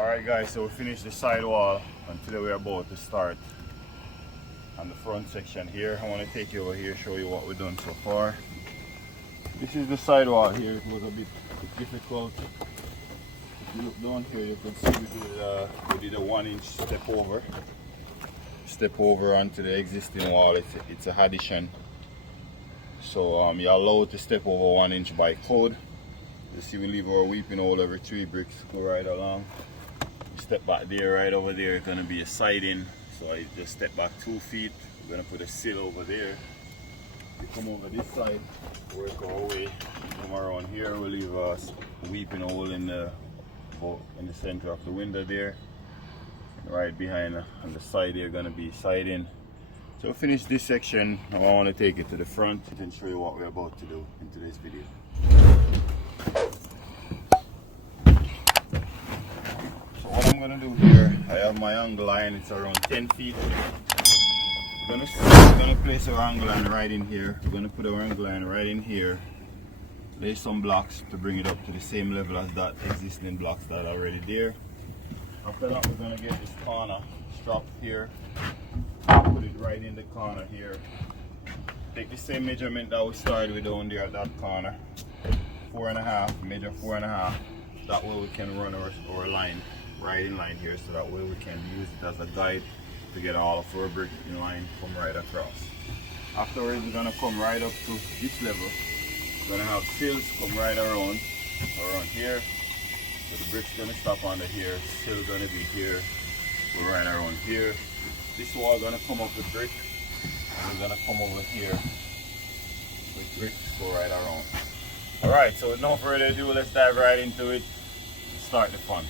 Alright guys, so we finished the side wall and today we're about to start on the front section here. I want to take you over here, show you what we've done so far. This is the side wall here. It was a bit difficult. If you look down here, you can see we did a 1-inch step over onto the existing wall. It's a addition. So you're allowed to step over 1 inch by code. You see we leave our weeping hole every 3 bricks, go right along. Step back there, right over there, it's gonna be a siding. So I just step back 2 feet. We're gonna put a sill over there. We come over this side, work our way, come around here. We'll leave a weeping hole in the center of the window there. Right behind on the side there, gonna be siding. So we'll finish this section. Now I want to take it to the front and show you what we're about to do in today's video. What I'm gonna do here, I have my angle line, it's around 10 feet. We're gonna place our angle line right in here. We're gonna put our angle line right in here. Lay some blocks to bring it up to the same level as that existing blocks that are already there. After that, we're gonna get this corner strap here. Put it right in the corner here. Take the same measurement that we started with down there at that corner. 4.5, measure 4.5. That way we can run our line right in line here, so that way we can use it as a guide to get all of our brick in line, come right across. Afterwards we're gonna come right up to this level. We're gonna have sills come right around here. So the brick's gonna stop under here, sill gonna be here, go right around here. This wall gonna come up with brick, and we're gonna come over here with brick, go right around. Alright, so with no further ado, let's dive right into it and start the fun.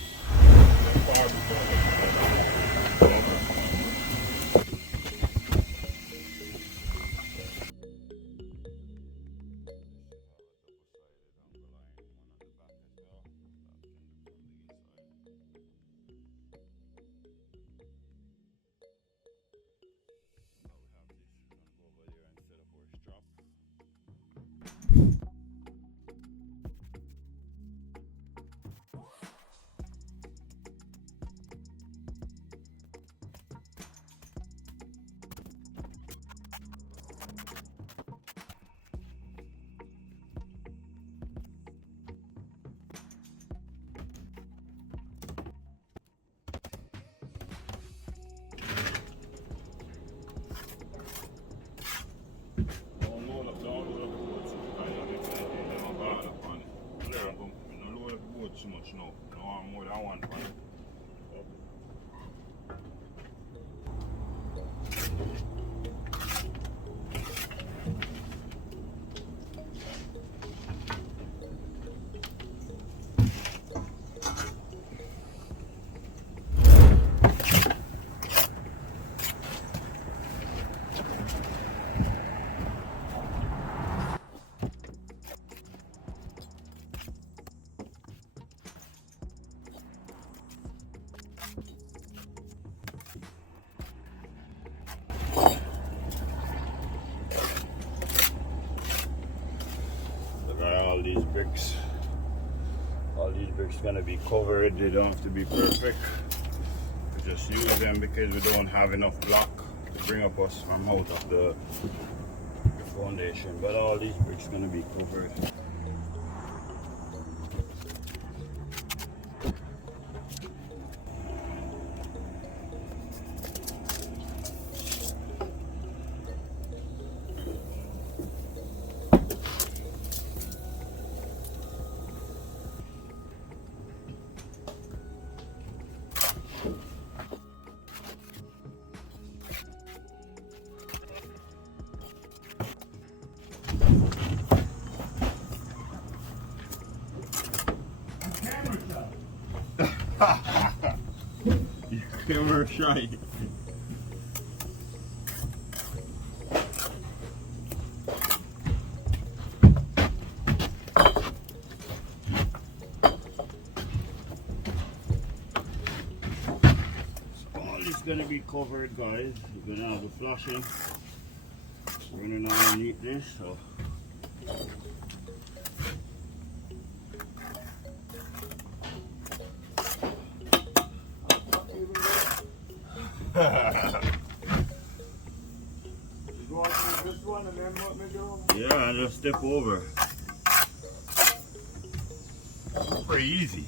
Too much no. No, I'm more than one point. All these bricks gonna be covered. They don't have to be perfect. We just use them because we don't have enough block to bring up us from out of the foundation. But all these bricks gonna be covered. You camera shy. So all this gonna be covered, guys. You're gonna have the flashing running underneath this. So Yeah, and just step over. Pretty easy.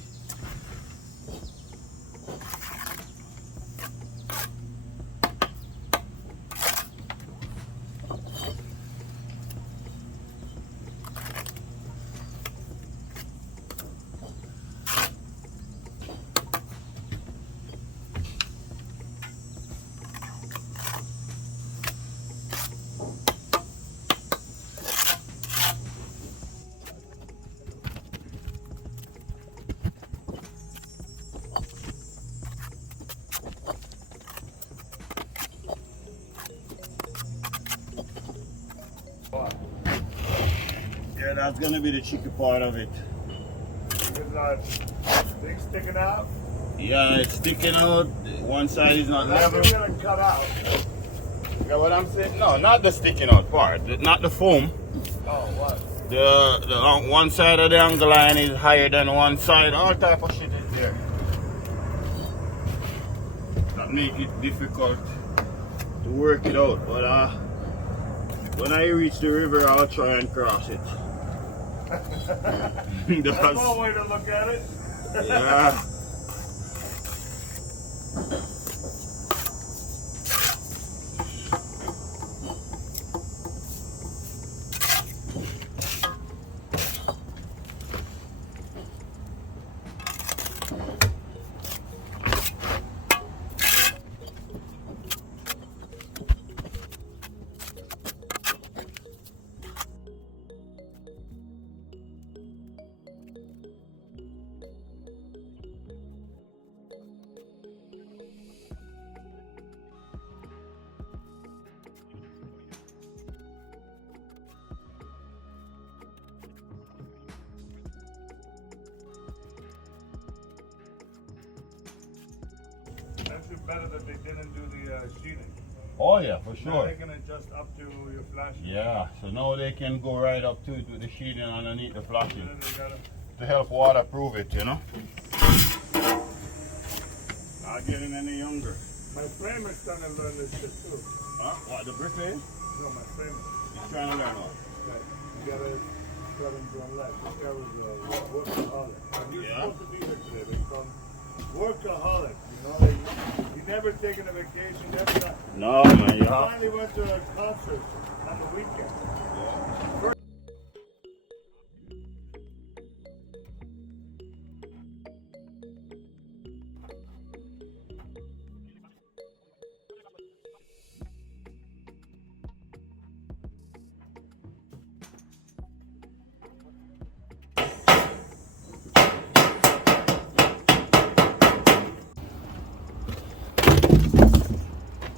Yeah, that's gonna be the tricky part of it. Is that thing sticking out? Yeah, it's sticking out. One side is not That's level. gonna cut out. You know what I'm saying? No, not the sticking out part. Not the foam. Oh, what? The one side of the angle line is higher than one side. All type of shit is there. That make it difficult to work it out. But when I reach the river, I'll try and cross it. That's one way to look at it. Yeah. That's better that they didn't do the sheeting. Oh yeah, for Now sure. they can adjust up to your flashing. Yeah, so now they can go right up to it with the sheeting underneath the And flashing then they gotta, to help waterproof it, you know. Not getting any younger. my framer's trying to learn this shit too. Huh? What, the bricklaying? No, my framer. He's trying to learn what? Okay. You gotta cut him to unlock. This guy was a workaholic. And he was Yeah. supposed to be here today. They call him workaholic. You know, he never taken a vacation, never done. No, man, you He have. finally went to a concert on the weekend.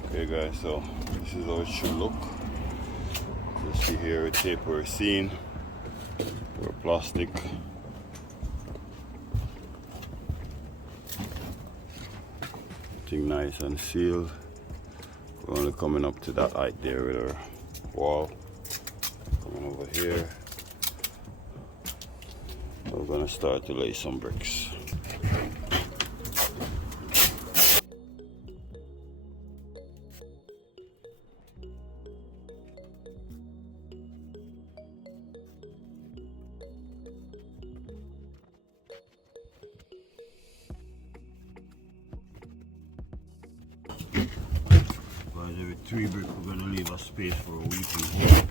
Okay guys, so this is how it should look. You see here a tape we're seeing or plastic. Thing nice and sealed. We're only coming up to that height there with our wall. Coming over here. We're gonna start to lay some bricks. Every 3 bricks we're going to leave a space for a week and hold.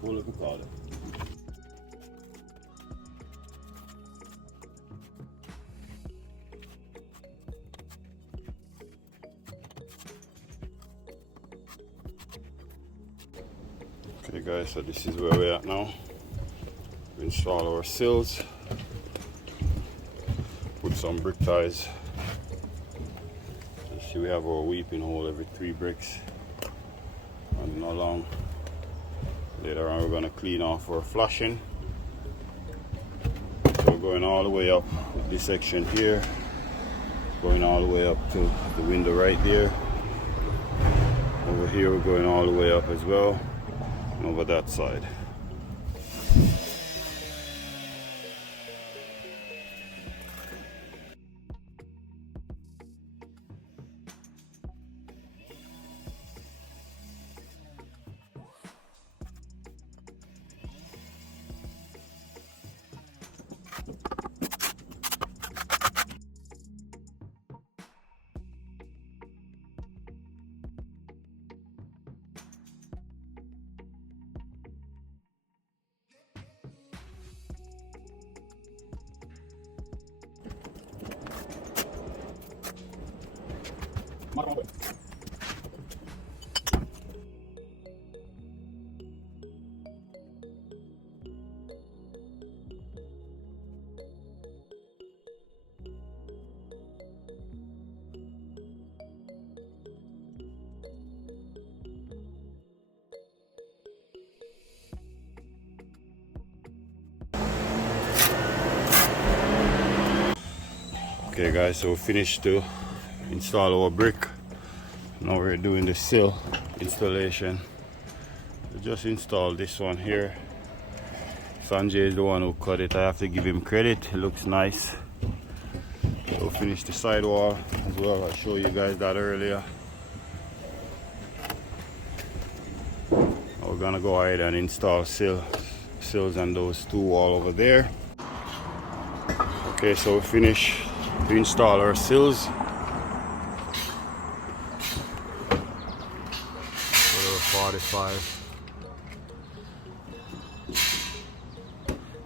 Pull up a powder. Okay guys, so this is where we're at now. We install our sills, put some brick ties. You see we have our weeping hole every 3 bricks. Running along. Later on we're going to clean off our flashing. So we're going all the way up with this section here. Going all the way up to the window right there. Over here we're going all the way up as well. And over that side. Okay guys, so we finished to install our brick. Now we're doing the sill installation. We just installed this one here. Sanjay is the one who cut it. I have to give him credit. It looks nice. So we'll finish the sidewall as well. I showed you guys that earlier. Now we're gonna go ahead and install sills and those 2 wall over there. Okay, so we finished to install our sills. Whatever, 45.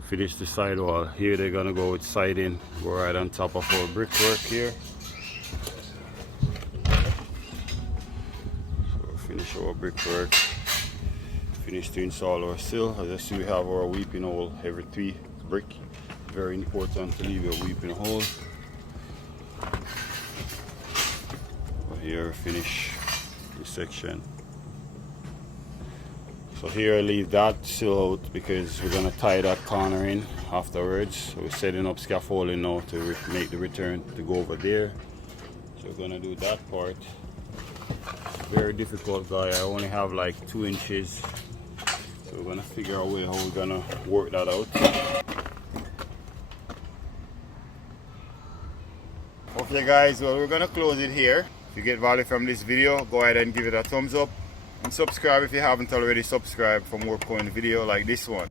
Finish the sidewall. Here they're gonna go with siding. We're right on top of our brickwork here. So we'll finish our brickwork. Finish to install our sill. As you see, we have our weeping hole every 3 brick. Very important to leave a weeping hole. Here finish this section. So here I leave that sill out because we're going to tie that corner in afterwards. So we're setting up scaffolding now to make the return to go over there. So we're going to do that part. Very difficult, guy. I only have like 2 inches. So we're going to figure out a way how we're going to work that out. Okay guys, well we're going to close it here. If you get value from this video, go ahead and give it a thumbs up and subscribe if you haven't already subscribed for more cool video like this one.